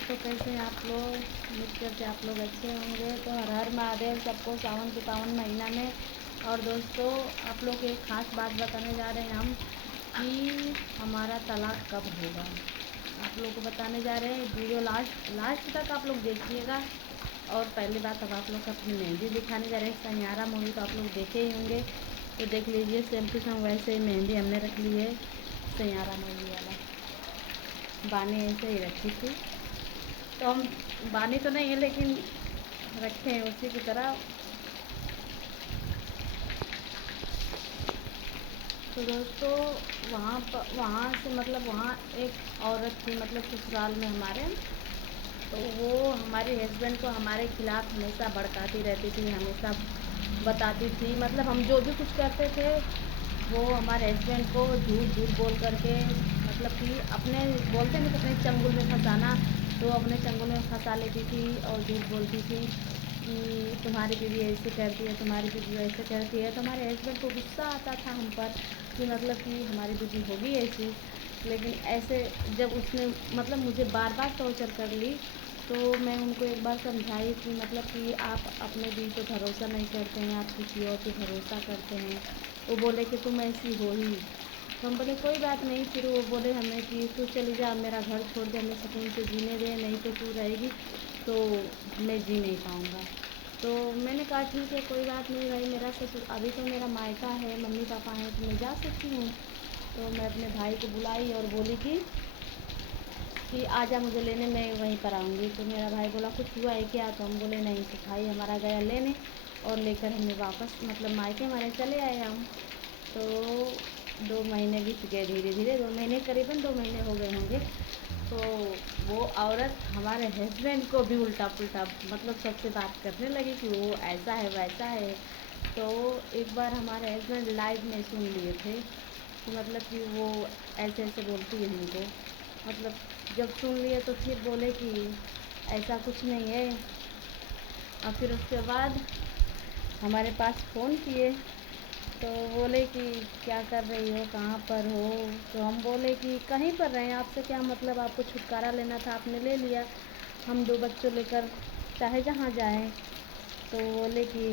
दोस्तों, कैसे हैं आप लोग? उम्मीद करते आप लोग अच्छे होंगे। तो हर हर महादेव सबको सावन के पावन महीना में। और दोस्तों, आप लोग एक ख़ास बात बताने जा रहे हैं हम कि हमारा तलाक कब होगा। आप लोग को बताने जा रहे हैं, वीडियो लास्ट लास्ट तक आप लोग देखिएगा। और पहली बात, अब आप लोग को अपनी मेहंदी दिखाने जा रहे हैं। सैयारा मूवी तो आप लोग देखे ही होंगे, तो देख लीजिए। सेम टू सेम वैसे ही मेहंदी हमने रख ली है, सैयारा मूवी वाला। बानी ऐसे ही रखी थी, तो हम बानी तो नहीं है लेकिन रखे हैं उसी की तरह। तो दोस्तों, वहाँ से मतलब वहाँ एक औरत थी, मतलब ससुराल में हमारे। तो वो हमारे हस्बैंड को हमारे खिलाफ़ हमेशा भड़काती रहती थी, हमेशा बताती थी। मतलब हम जो भी कुछ करते थे, वो हमारे हस्बैंड को झूठ झूठ बोल करके, मतलब कि अपने बोलते हैं अपने चंगुल में फंसाना, तो अपने चंगुल में फंसा लेती थी और झूठ बोलती थी कि तुम्हारी बीवी ऐसे करती है, तुम्हारी बीवी ऐसे करती है। तो हमारे हस्बैंड को गुस्सा आता था हम पर कि मतलब कि हमारी बीवी होगी ऐसी। लेकिन ऐसे जब उसने मतलब मुझे बार बार टॉर्चर कर ली, तो मैं उनको एक बार समझाई कि मतलब कि आप अपने दिल पे भरोसा नहीं करते हैं, आप किसी और पे भरोसा करते हैं। वो बोले कि तुम ऐसी हो ही। तो हम बोले कोई बात नहीं। फिर वो बोले हमें कि तू चली जा, मेरा घर छोड़ दे, हमें सुकून से जीने दे, नहीं तो तू रहेगी तो मैं जी नहीं पाऊँगा। तो मैंने कहा ठीक है, कोई बात नहीं भाई, मेरा ससुर अभी तो मेरा मायका है, मम्मी पापा हैं तो मैं जा सकती हूँ। तो मैं अपने भाई को बुलाई और बोली कि आजा मुझे लेने, मैं वहीं पर आऊँगी। तो मेरा भाई बोला कुछ हुआ है क्या? तो हम बोले नहीं। तो भाई हमारा गया लेने और लेकर हमें वापस मतलब मायके हमारे चले आए हम। तो 2 महीने बीत गए, धीरे धीरे 2 महीने, करीबन 2 महीने हो गए होंगे। तो वो औरत हमारे हस्बैंड को भी उल्टा पुल्टा मतलब सबसे बात करने लगी कि वो ऐसा है वैसा है। तो एक बार हमारे हस्बैंड लाइव में सुन लिए थे कि मतलब कि वो ऐसे ऐसे बोलती है हमको। मतलब जब सुन लिए तो फिर बोले कि ऐसा कुछ नहीं है। और फिर उसके बाद हमारे पास फ़ोन किए, तो बोले कि क्या कर रही हो, कहाँ पर हो? तो हम बोले कि कहीं पर रहें, आपसे क्या मतलब, आपको छुटकारा लेना था, आपने ले लिया, हम 2 बच्चों लेकर चाहे जहाँ जाएं। तो बोले कि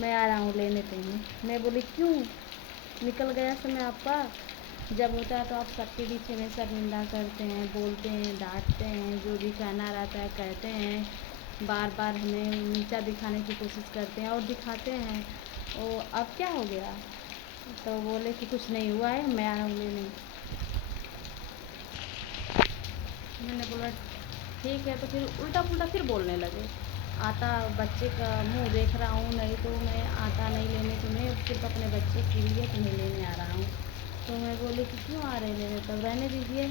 मैं आ रहा हूँ लेने तुम्हें। मैं बोली क्यों? निकल गया समय आपका। जब होता है तो आप सबके बीच में शर्मिंदा करते हैं, बोलते हैं, डांटते हैं, जो भी कहना रहता है कहते हैं, बार बार हमें नीचा दिखाने की कोशिश करते हैं और दिखाते हैं। ओ अब क्या हो गया? तो बोले कि कुछ नहीं हुआ है, मैं आ रहा हूँ लेने। मैंने बोला ठीक है। तो फिर उल्टा पुल्टा फिर बोलने लगे। आता बच्चे का मुंह देख रहा हूँ, नहीं तो मैं आता नहीं लेने तुम्हें, सिर्फ अपने बच्चे के लिए तुम्हें लेने आ रहा हूँ। तो मैं बोली कि क्यों आ रहे लेने, तब रहने दीजिए।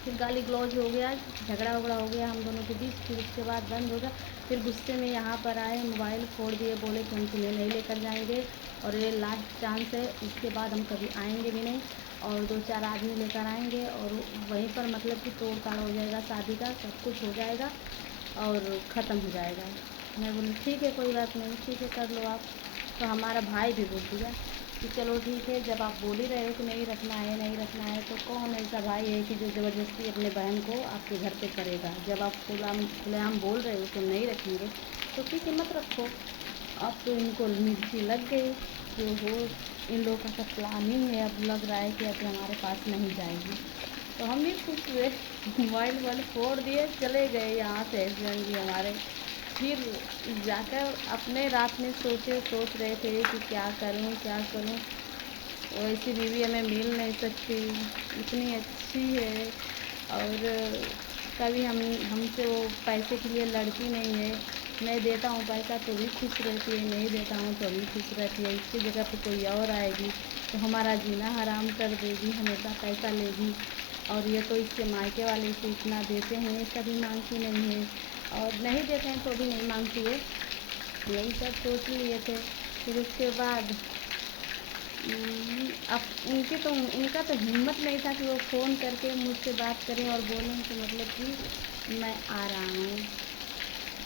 फिर गाली गलौज हो गया, झगड़ा वगड़ा हो गया हम दोनों के बीच। फिर उसके बाद बंद हो गया। फिर गुस्से में यहाँ पर आए, मोबाइल फोड़ दिए, बोले कि हम तुम्हें नहीं लेकर जाएंगे और ये लास्ट चांस है, इसके बाद हम कभी आएंगे भी नहीं। और 2-4 आदमी लेकर आएंगे और वहीं पर मतलब कि तोड़ ताड़ हो जाएगा, शादी का सब कुछ हो जाएगा और ख़त्म हो जाएगा। मैं बोली ठीक है, कोई बात नहीं, ठीक है कर लो आप। तो हमारा भाई भी बोल दिया कि चलो ठीक है, जब आप बोल ही रहे हो कि नहीं रखना है नहीं रखना है, तो कौन ऐसा भाई है कि जो ज़बरदस्ती अपने बहन को आपके घर पे करेगा? जब आप खुलेआम बोल रहे हो कि नहीं रखेंगे, तो ठीक है मत रखो। अब तो इनको मिर्ची लग गई कि वो इन लोगों का सब प्लानिंग है, अब लग रहा है कि अब हमारे पास नहीं जाएगी। तो हम भी खुश हुए, मोबाइल वोबाइल फोड़ दिए, चले गए यहाँ से हस्बैंड जी हमारे। फिर जाकर अपने रात में सोच रहे थे कि क्या करूँ क्या करूँ। वैसी बीवी हमें मिल नहीं सकती, इतनी अच्छी है। और कभी हमसे वो पैसे के लिए लड़ती नहीं है। मैं देता हूँ पैसा तो भी खुश रहती है, नहीं देता हूँ तो भी खुश रहती है। इसकी जगह पे कोई और आएगी तो हमारा जीना हराम कर देगी, हमेशा पैसा लेगी। और ये तो इसके मायके वाले इसे इतना देते हैं, कभी मांगती नहीं है, और नहीं देते हैं तो भी नहीं मांगती है। यही सब सोच लिए थे। फिर उसके बाद अब उनका तो हिम्मत नहीं था कि वो फ़ोन करके मुझसे बात करें और बोलें कि मतलब कि मैं आ रहा हूँ।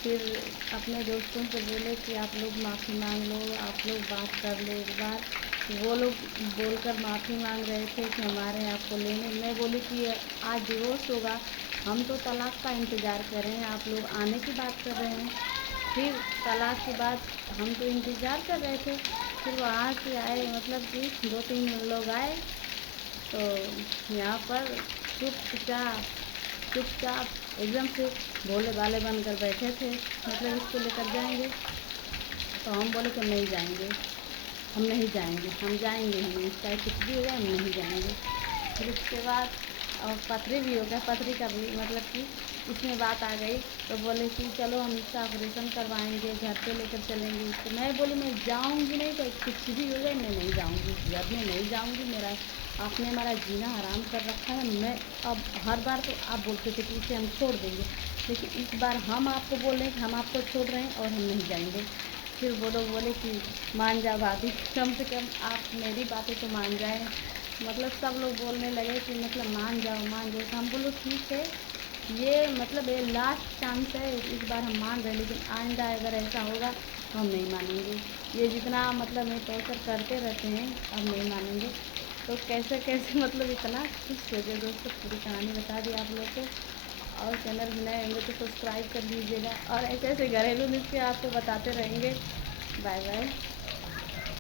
फिर अपने दोस्तों से बोले कि आप लोग माफ़ी मांग लो, आप लोग बात कर लो एक बार। वो लोग बोलकर माफ़ी मांग रहे थे कि हमारे आपको लेने। मैं बोली कि आज डिवोर्स होगा हम तो तलाक का इंतज़ार कर रहे हैं, आप लोग आने की बात कर रहे हैं। फिर तलाक के बाद हम तो इंतज़ार कर रहे थे, फिर वहाँ से आए, मतलब कि 2-3 लोग आए, तो यहाँ पर चुपचाप चुपचाप एकदम से भोले भाले बनकर बैठे थे, मतलब इसको लेकर जाएंगे। तो हम बोले कि हम नहीं जाएंगे, हम नहीं जाएंगे, हम जाएंगे ही नहीं, चाहे कुछ भी हो जाए हम नहीं जाएंगे। फिर उसके बाद और पथरी भी हो गया, पथरी का भी मतलब कि इसमें बात आ गई। तो बोले कि चलो हम इसका ऑपरेशन करवाएंगे, घर पे लेकर चलेंगे। तो मैं बोली मैं जाऊंगी नहीं, तो कुछ भी हो जाए मैं नहीं जाऊंगी, घर में नहीं जाऊंगी, मेरा आपने हमारा जीना हराम कर रखा है। मैं अब हर बार तो आप बोलते थे कि इसे हम छोड़ देंगे, लेकिन इस बार हम आपको बोल रहे हैं कि हम आपको छोड़ रहे हैं और हम नहीं जाएंगे। फिर वो लोग बोले कि मान जा भाभी, कम से कम आप मेरी बातें तो मान जाए। मतलब सब लोग बोलने लगे कि मतलब मान जाओ मान जाओ। तो हम बोलो ठीक है, ये मतलब ये लास्ट चांस है, इस बार हम मान रहे हैं, लेकिन आइंदा अगर ऐसा होगा तो हम नहीं मानेंगे। ये जितना मतलब हमें टॉर्चर करते रहते हैं, अब नहीं मानेंगे। तो कैसे कैसे मतलब इतना खुश हो गए दोस्तों, पूरी कहानी बता दी आप लोग को। और चैनल में नए होंगे तो सब्सक्राइब कर लीजिएगा, और ऐसे ऐसे घरेलू नुस्खे आपको बताते रहेंगे। Bye bye.